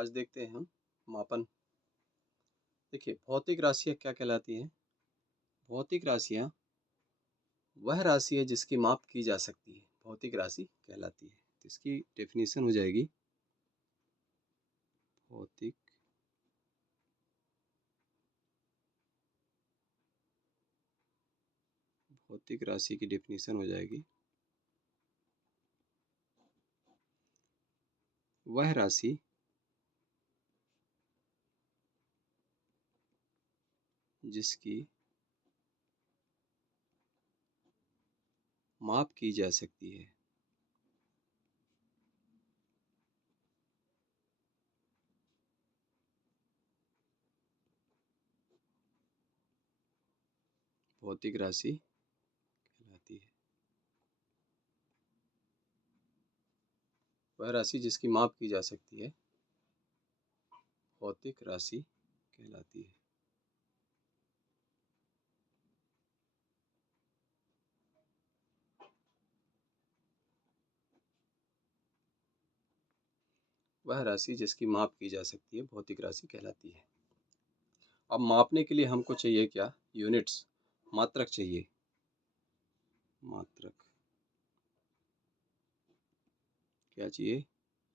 आज देखते हैं हम मापन। देखिए भौतिक राशियाँ क्या कहलाती हैं? भौतिक राशियाँ वह राशि है जिसकी माप की जा सकती है, भौतिक राशि कहलाती है। तो इसकी डेफिनेशन हो जाएगी भौतिक भौतिक राशि की डेफिनेशन हो जाएगी वह राशि जिसकी माप की जा सकती है। भौतिक राशि कहलाती है वह राशि जिसकी माप की जा सकती है, भौतिक राशि कहलाती है। वह राशि जिसकी माप की जा सकती है, भौतिक राशि कहलाती है। अब मापने के लिए हमको चाहिए क्या? यूनिट्स, मात्रक चाहिए। मात्रक क्या चाहिए?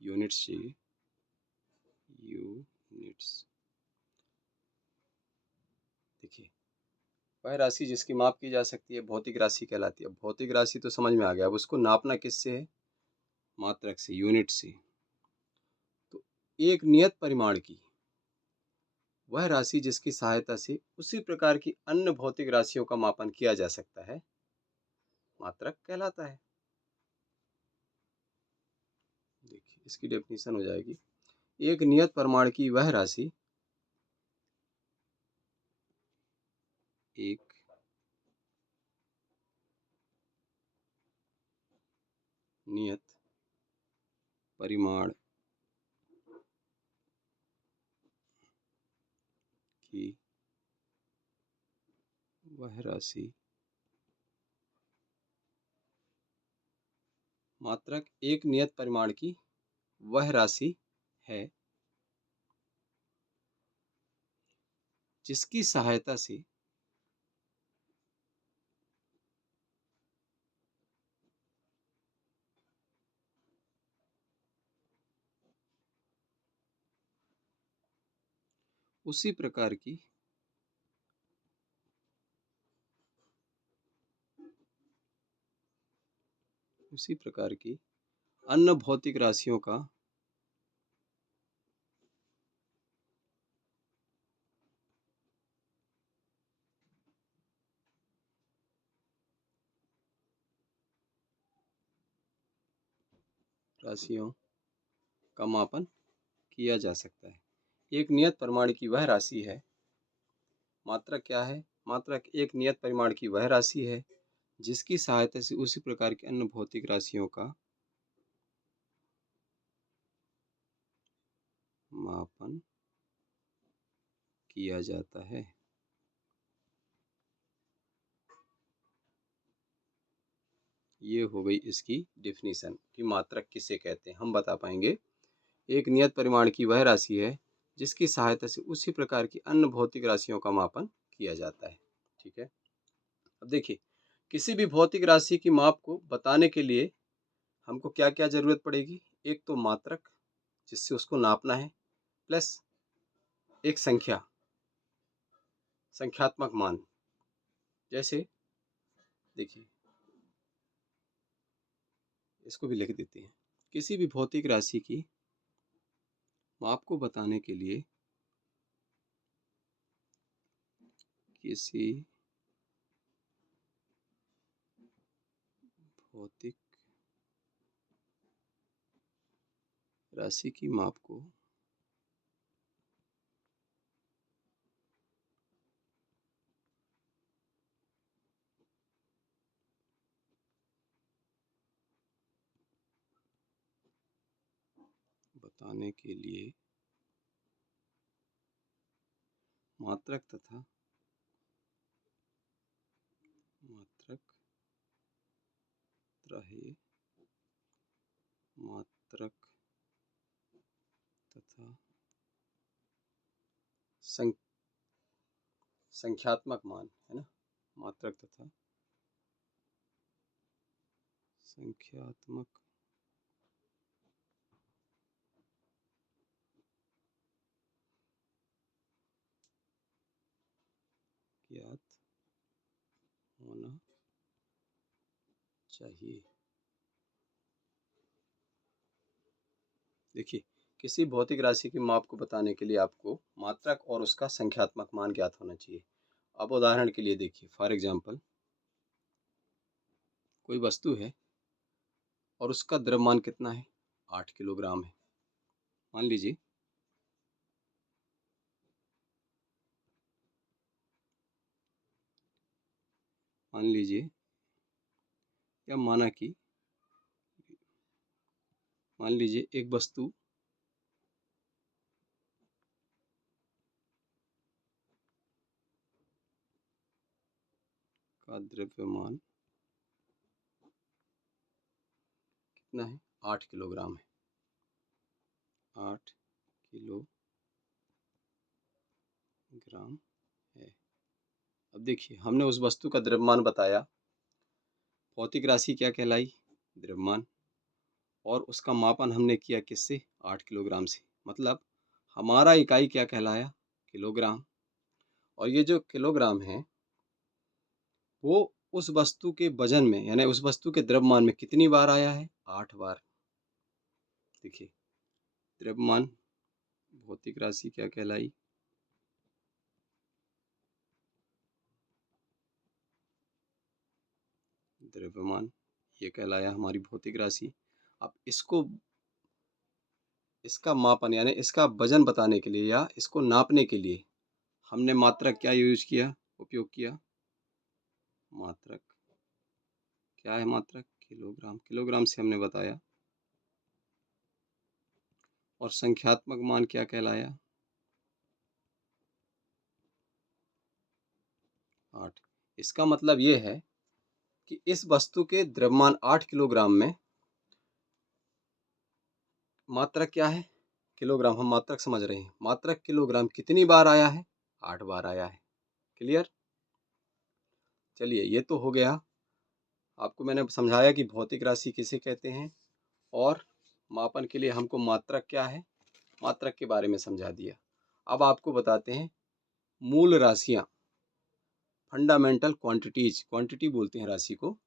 यूनिट्स चाहिए। यूनिट्स। देखिए वह राशि जिसकी माप की जा सकती है, भौतिक राशि कहलाती है। भौतिक राशि तो समझ में आ गया, अब उसको नापना किससे है? मात्रक से, यूनिट से। तो एक नियत परिमाण की वह राशि जिसकी सहायता से उसी प्रकार की अन्य भौतिक राशियों का मापन किया जा सकता है, मात्रक कहलाता है। देखिए इसकी डेफिनेशन हो जाएगी एक नियत परिमाण की वह राशि एक नियत परिमाण की वह राशि मात्रक एक नियत परिमाण की वह राशि है जिसकी सहायता से उसी प्रकार की अन्य भौतिक राशियों का का मापन किया जा सकता है। एक नियत परिमाण की वह राशि है, मात्रक क्या है? मात्रक एक नियत परिमाण की वह राशि है जिसकी सहायता से उसी प्रकार की अन्य भौतिक राशियों का मापन किया जाता है। ये हो गई इसकी डेफिनेशन कि मात्रक किसे कहते हैं। हम बता पाएंगे एक नियत परिमाण की वह राशि है जिसकी सहायता से उसी प्रकार की अन्य भौतिक राशियों का मापन किया जाता है। ठीक है, अब देखिए किसी भी भौतिक राशि की माप को बताने के लिए हमको क्या क्या जरूरत पड़ेगी? एक तो मात्रक जिससे उसको नापना है, प्लस एक संख्या, संख्यात्मक मान। जैसे देखिए इसको भी लिख देते हैं। किसी भी भौतिक राशि की माप को बताने के लिए किसी भौतिक राशि की माप को बताने के लिए मात्रक तथा मात्रक मात्रक तथा सं, संख्यात्मक मान है ना, मात्रक तथा संख्यात्मक ज्ञात होना चाहिए। देखिए, किसी भौतिक राशि की माप को बताने के लिए आपको मात्रक और उसका संख्यात्मक मान ज्ञात होना चाहिए। अब उदाहरण के लिए देखिए, फॉर एग्जाम्पल कोई वस्तु है और उसका द्रव्यमान कितना है, 8 किलोग्राम है। मान लीजिए मान लीजिए या माना कि मान लीजिए एक वस्तु का द्रव्यमान कितना है, 8 किलोग्राम है। 8 किलोग्राम है। अब देखिए, हमने उस वस्तु का द्रव्यमान बताया, भौतिक राशि क्या कहलाई, द्रव्यमान, और उसका मापन हमने किया किससे, 8 किलोग्राम से। मतलब हमारा इकाई क्या कहलाया, किलोग्राम। और ये जो किलोग्राम है वो उस वस्तु के वजन में यानी उस वस्तु के द्रव्यमान में कितनी बार आया है, 8 बार। देखिए, द्रव्यमान भौतिक राशि क्या कहलाई, द्रव्यमान, ये कहलाया हमारी भौतिक राशि। अब इसका मापन यानी इसका वजन बताने के लिए या इसको नापने के लिए हमने मात्रक क्या यूज किया, उपयोग किया, मात्रक। क्या है मात्रक, किलोग्राम, किलोग्राम से हमने बताया। और संख्यात्मक मान क्या कहलाया, 8। इसका मतलब ये है कि इस वस्तु के द्रव्यमान 8 किलोग्राम में मात्रक क्या है, किलोग्राम। हम मात्रक समझ रहे हैं, मात्रक किलोग्राम कितनी बार आया है, 8 बार आया है। क्लियर। चलिए, ये तो हो गया, आपको मैंने समझाया कि भौतिक राशि किसे कहते हैं और मापन के लिए हमको मात्रक क्या है, मात्रक के बारे में समझा दिया। अब आपको बताते हैं मूल राशियां, फंडामेंटल क्वांटिटीज, क्वांटिटी बोलते हैं राशि को।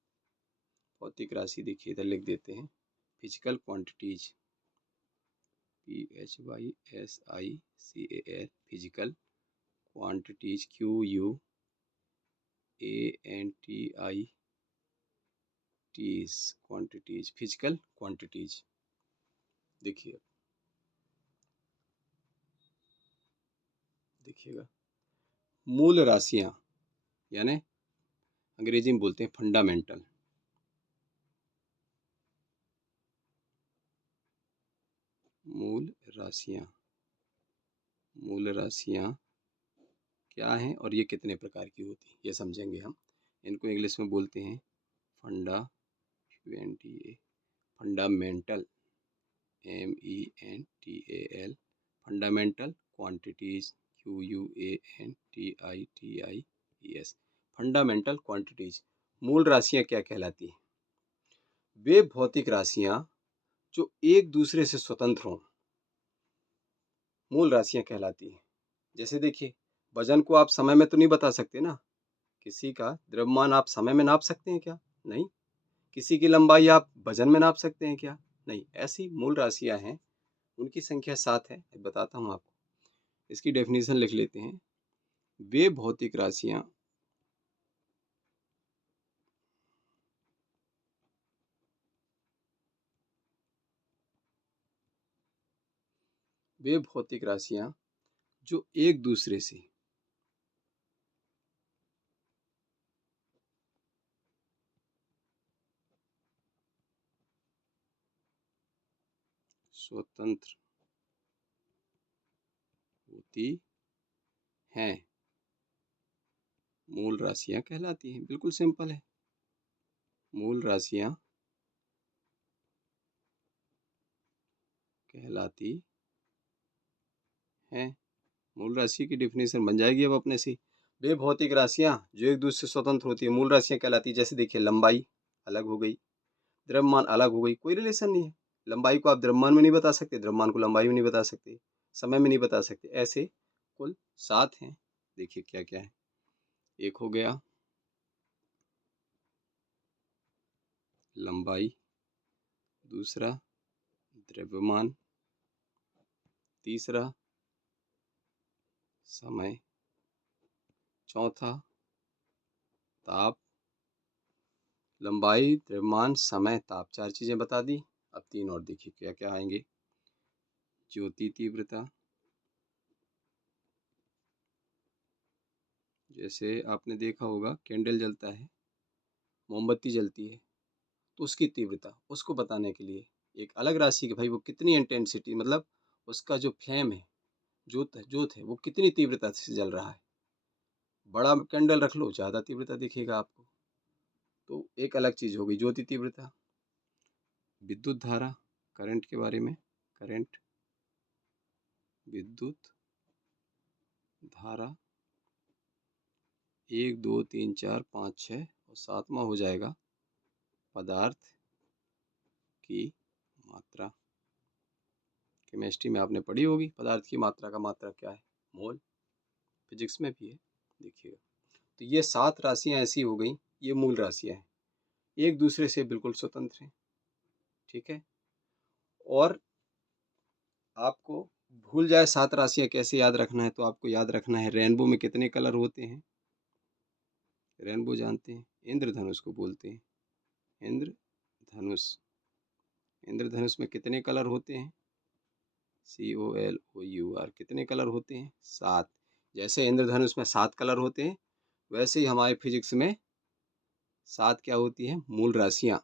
भौतिक राशि देखिए इधर लिख देते हैं, physical quantities, PHYSICAL, physical quantities, QUANTITIES, quantities, physical quantities. देखिएगा, मूल राशियां यानी अंग्रेजी में बोलते हैं फंडामेंटल, मूल राशियां, मूल राशियां क्या हैं और ये कितने प्रकार की होती हैं, ये समझेंगे हम। इनको इंग्लिश में बोलते हैं फंडा, fundamental, MENTAL, fundamental quantities, QUANTITIES, fundamental quantities. मूल राशियां क्या कहलाती हैं, वे भौतिक राशियां जो एक दूसरे से स्वतंत्र हों, मूल राशियां कहलाती हैं। जैसे देखिए, वजन को आप समय में तो नहीं बता सकते ना, किसी का द्रव्यमान आप समय में नाप सकते हैं क्या, नहीं। किसी की लंबाई आप वजन में नाप सकते हैं क्या, नहीं। ऐसी मूल राशियां हैं, उनकी संख्या 7 है, बताता हूँ आपको। इसकी डेफिनेशन लिख लेते हैं, वे भौतिक राशियां वे भौतिक राशियां जो एक दूसरे से स्वतंत्र होती हैं, मूल राशियां कहलाती हैं। बिल्कुल सिंपल है, मूल राशियां कहलाती हैं। मूल राशि की डेफिनेशन बन जाएगी अब अपने से। वे भौतिक राशियां जो एक दूसरे से स्वतंत्र होती है मूल राशियां कहलाती है। जैसे देखिए लंबाई अलग हो गई, द्रव्यमान अलग हो गई, कोई रिलेशन नहीं है। लंबाई को आप द्रव्यमान में नहीं बता सकते, द्रव्यमान को लंबाई में नहीं बता सकते, समय में नहीं बता सकते। ऐसे कुल 7 हैं। देखिए क्या क्या है। एक हो गया लंबाई, दूसरा द्रव्यमान, तीसरा समय, चौथा ताप। लंबाई, द्रव्यमान, समय, ताप, 4 चीजें बता दी। अब 3 और देखिए क्या क्या आएंगे। ज्योति तीव्रता, जैसे आपने देखा होगा कैंडल जलता है, मोमबत्ती जलती है, तो उसकी तीव्रता उसको बताने के लिए एक अलग राशि की, भाई वो कितनी इंटेंसिटी, मतलब उसका जो फ्लेम है, जोत है वो कितनी तीव्रता से जल रहा है। बड़ा कैंडल रख लो ज़्यादा तीव्रता दिखेगा आपको। तो एक अलग चीज़ हो गई ज्योति तीव्रता। विद्युत धारा, करंट के बारे में, करंट, विद्युत धारा 1 2 3 4 5 6 और 7वां हो जाएगा पदार्थ की मात्रा। केमिस्ट्री में आपने पढ़ी होगी पदार्थ की मात्रा का मात्रक क्या है, मोल। फिजिक्स में भी है, देखिएगा। तो ये 7 राशियां ऐसी हो गई, ये मूल राशियां हैं, एक दूसरे से बिल्कुल स्वतंत्र हैं। ठीक है। और आपको भूल जाए 7 राशियां कैसे याद रखना है, तो आपको याद रखना है रेनबो में कितने कलर होते हैं। रेनबो जानते हैं, इंद्रधनुष को बोलते हैं, इंद्रधनुष। इंद्रधनुष में कितने कलर होते हैं, COLOUR। कितने कलर होते हैं, 7। जैसे इंद्रधनुष में 7 कलर होते हैं, वैसे ही हमारे फिजिक्स में 7 क्या होती हैं, मूल राशियां,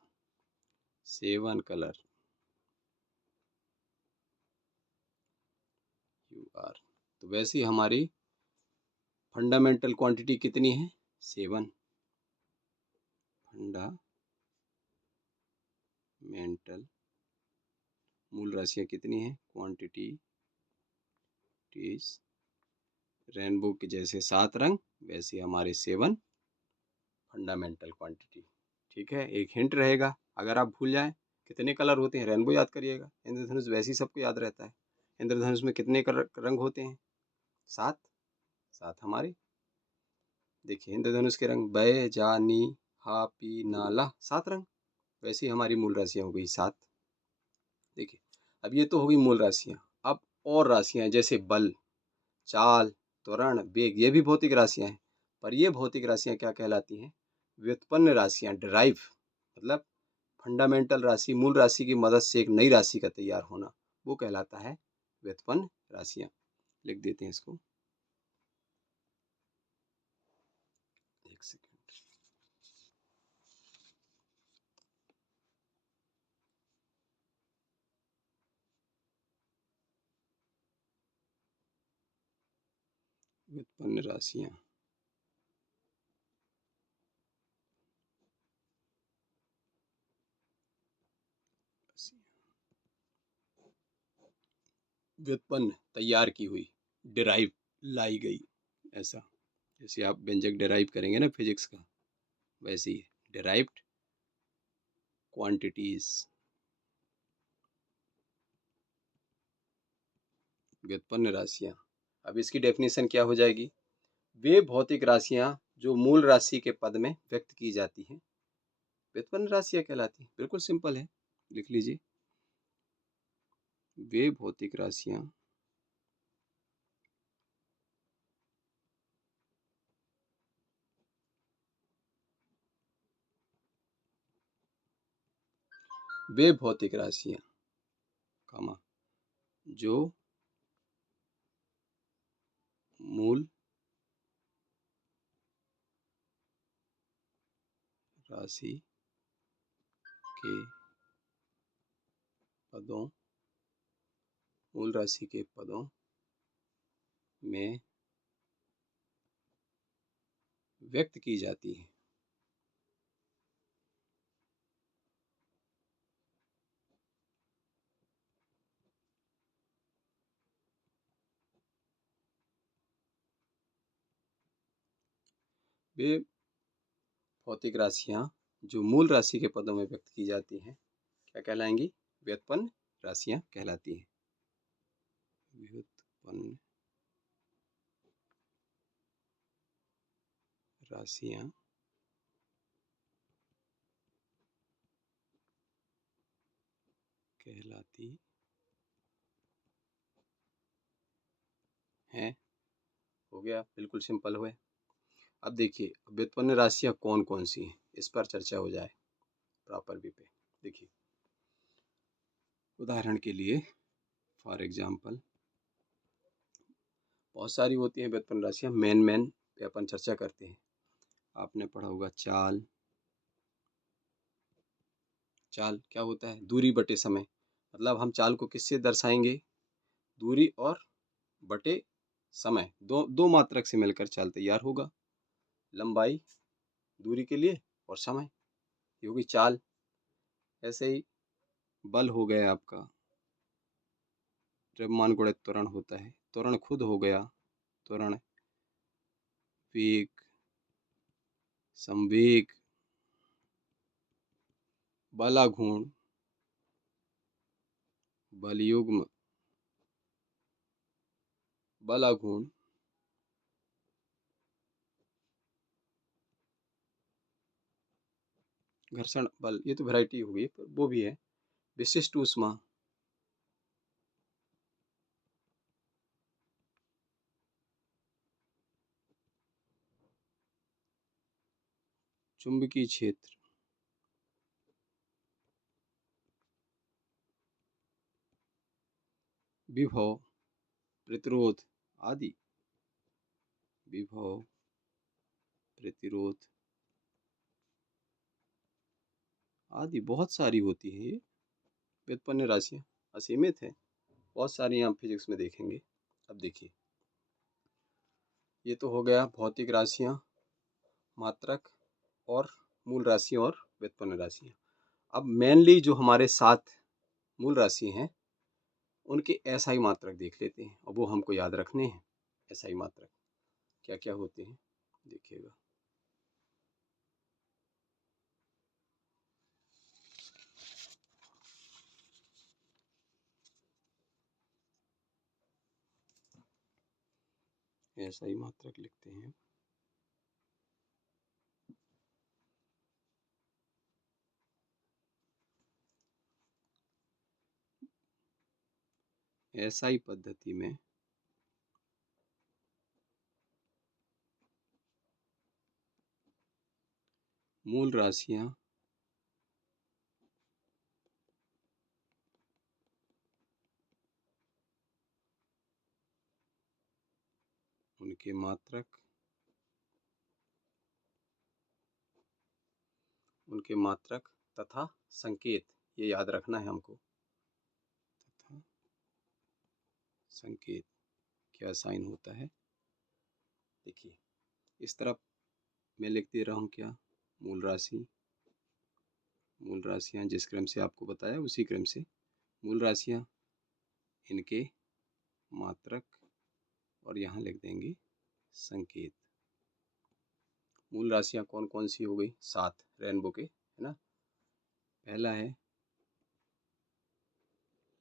7 कलर UR। तो वैसे ही हमारी फंडामेंटल क्वांटिटी कितनी है, 7। फंडामेंटल मूल राशियां कितनी हैं, क्वांटिटी टीज। रेनबो के जैसे 7 रंग, वैसे हमारे 7 फंडामेंटल क्वांटिटी। ठीक है। एक हिंट रहेगा, अगर आप भूल जाएं कितने कलर होते हैं, रेनबो याद करिएगा। इंद्रधनुष वैसे ही सबको याद रहता है। इंद्रधनुष में कितने रंग होते हैं, 7। 7 हमारे, देखिए इंद्रधनुष के रंग बै जा नी हा पी ना ला, 7 रंग। वैसे ही हमारी मूल राशियां हो गई 7। देखिए अब ये तो होगी मूल राशियां। अब और राशियां जैसे बल, चाल, त्वरण, वेग, ये भी भौतिक राशियां हैं। पर ये भौतिक राशियां क्या कहलाती हैं, व्युत्पन्न राशियां, डिराइव। मतलब फंडामेंटल राशि, मूल राशि की मदद से एक नई राशि का तैयार होना, वो कहलाता है व्युत्पन्न राशियां। लिख देते हैं इसको, एक सेकेंड। व्युत्पन्न राशियां, व्युत्पन्न तैयार की हुई, डिराइव लाई गई, ऐसा। जैसे आप व्यंजक डिराइव करेंगे ना फिजिक्स का, वैसे ही डिराइव्ड क्वांटिटीज, व्युत्पन्न राशियां। अब इसकी डेफिनेशन क्या हो जाएगी, वे भौतिक राशियां जो मूल राशि के पद में व्यक्त की जाती हैं, व्युत्पन्न राशियां कहलाती हैं। बिल्कुल सिंपल है, लिख लीजिए। वे भौतिक राशियां वे भौतिक राशियां कामा जो मूल राशि के पदों, मूल राशि के पदों में व्यक्त की जाती है। वे भौतिक राशियाँ जो मूल राशि के पदों में व्यक्त की जाती हैं क्या कहलाएंगी? व्युत्पन्न राशियाँ कहलाती हैं। व्युत्पन्न राशियाँ कहलाती हैं। हो गया, बिल्कुल सिंपल हुए। अब देखिए व्युत्पन्न राशियाँ कौन कौन सी हैं, इस पर चर्चा हो जाए प्रॉपर वे पे। देखिए उदाहरण के लिए फॉर एग्जाम्पल बहुत सारी होती हैं व्युत्पन्न राशियाँ, मेन पे अपन चर्चा करते हैं। आपने पढ़ा होगा चाल। चाल क्या होता है? दूरी बटे समय। मतलब हम चाल को किससे दर्शाएंगे? दूरी और बटे समय, दो दो मात्रक से मिलकर चाल तैयार होगा। लंबाई दूरी के लिए और समय, ये होगी चाल। ऐसे ही बल हो गया आपका, द्रव्यमान गुणित त्वरण होता है। त्वरण खुद हो गया त्वरण, वेग, संवेग, बलाघूर्ण, बलयुग्म, बलाघूर्ण, घर्षण बल, ये तो वैरायटी होगी पर वो भी है। विशिष्ट ऊष्मा, चुंबकीय क्षेत्र, विभव, प्रतिरोध आदि। विभव, प्रतिरोध आदि बहुत सारी होती है ये व्युत्पन्न राशियाँ, असीमित है। बहुत सारी आप फिजिक्स में देखेंगे। अब देखिए ये तो हो गया भौतिक राशियाँ, मात्रक और मूल राशियाँ और व्युत्पन्न राशियाँ। अब मेनली जो हमारे 7 मूल राशि हैं उनके एसआई मात्रक देख लेते हैं और वो हमको याद रखने हैं। एसआई मात्रक क्या क्या होते हैं देखिएगा। एसआई मात्रक लिखते हैं। एसआई पद्धति में मूल राशियाँ उनके मात्रक, उनके मात्रक तथा संकेत, ये याद रखना है हमको। तथा संकेत क्या साइन होता है? देखिए इस तरफ मैं लिख दे रहा हूँ क्या? मूल राशि, मूल राशियाँ जिस क्रम से आपको बताया उसी क्रम से मूल राशियाँ, इनके मात्रक और यहाँ लिख देंगे संकेत। मूल राशियाँ कौन कौन सी हो गई? 7 रेनबो के, है ना। पहला है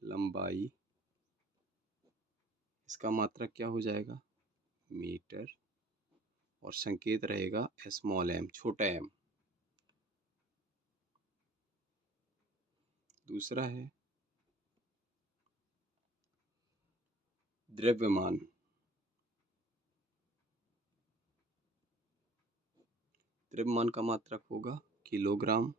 लंबाई, इसका मात्रक क्या हो जाएगा? मीटर, और संकेत रहेगा स्मॉल एम, छोटा एम। दूसरा है द्रव्यमान, द्रव्यमान का मात्रक होगा किलोग्राम,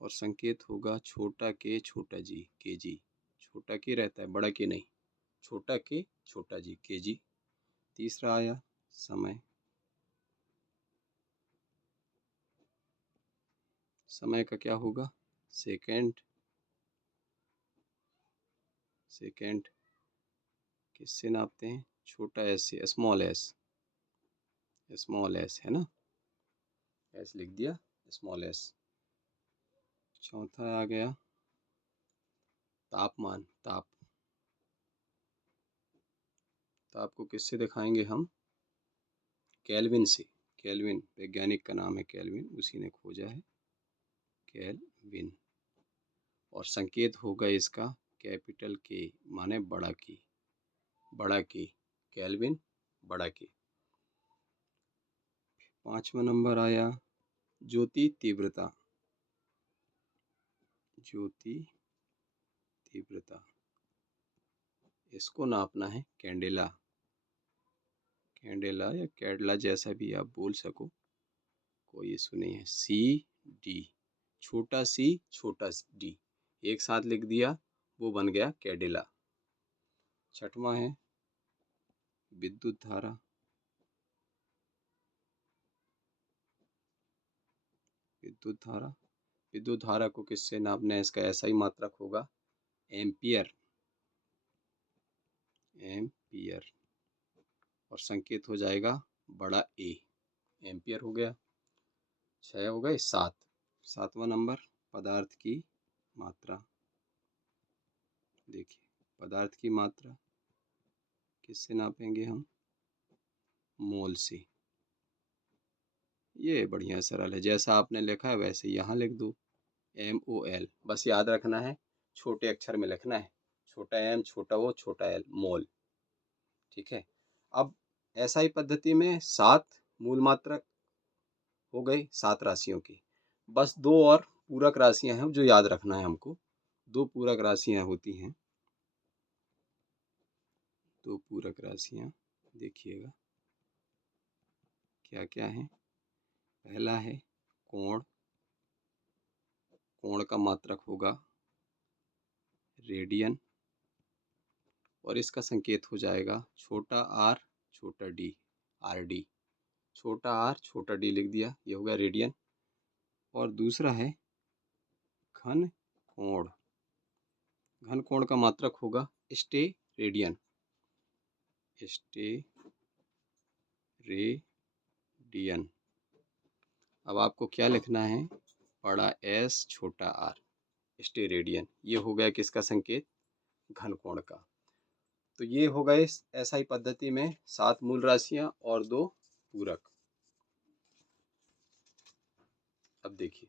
और संकेत होगा छोटा के छोटा जी, केजी। छोटा के रहता है, बड़ा के नहीं, छोटा के छोटा जी, केजी। तीसरा आया समय, समय का क्या होगा? सेकंड, सेकंड किससे नापते हैं? छोटा एस से, स्मॉल एस, स्मॉल एस है ना, एस लिख दिया, स्मॉल एस। चौथा आ गया तापमान, ताप, तो आपको किससे दिखाएंगे हम? केल्विन से। केल्विन वैज्ञानिक का नाम है केल्विन, उसी ने खोजा है केल्विन। और संकेत होगा इसका कैपिटल के, माने बड़ा की, बड़ा की, केल्विन बड़ा की। 5वां नंबर आया ज्योति तीव्रता। ज्योति तीव्रता, इसको नापना है कैंडेला। कैंडेला या कैडला जैसा भी आप बोल सको, कोई इशू नहीं है। सी डी, छोटा सी छोटा डी, एक साथ लिख दिया, वो बन गया कैडेला। 6वां है विद्युत धारा। विद्युत धारा, विद्युत धारा को किससे नापना है? इसका ऐसा ही मात्रक होगा एम्पियर। एम्पियर, और संकेत हो जाएगा बड़ा ए, एम्पियर हो गया। 6 हो गए। 7वां नंबर पदार्थ की मात्रा। देखिए पदार्थ की मात्रा किससे नापेंगे हम? मोल से। ये बढ़िया सरल है, जैसा आपने लिखा है वैसे यहाँ लिख दो, MOL। बस याद रखना है, छोटे अक्षर में लिखना है, छोटा m छोटा o छोटा l, मोल। ठीक है। अब SI पद्धति में 7 मूल मात्रक हो गई 7 राशियों की। बस 2 और पूरक राशियां हैं जो याद रखना है हमको। 2 पूरक राशियां होती हैं, 2 पूरक राशियां देखिएगा क्या क्या है। पहला है कोण। कोण का मात्रक होगा रेडियन, और इसका संकेत हो जाएगा छोटा r छोटा d, RD। छोटा r छोटा d लिख दिया, ये होगा रेडियन। और दूसरा है घन कोण। घन कोण का मात्रक होगा स्टेरेडियन। स्टेरेडियन। अब आपको क्या लिखना है? बड़ा S छोटा r, स्टेरेडियन। ये हो गया किसका संकेत? घन कोण का। तो ये हो गए SI पद्धति में 7 मूल राशियां और 2 पूरक। अब देखिए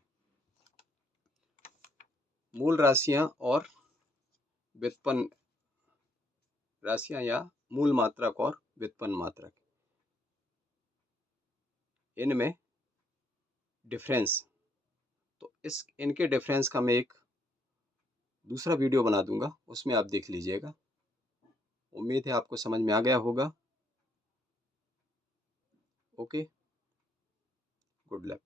मूल राशियां और व्युत्पन्न राशियां, या मूल मात्रक और व्युत्पन्न मात्रक, इनमें डिफरेंस। तो इनके डिफरेंस का मैं एक दूसरा वीडियो बना दूंगा, उसमें आप देख लीजिएगा। उम्मीद है आपको समझ में आ गया होगा। Okay, good luck.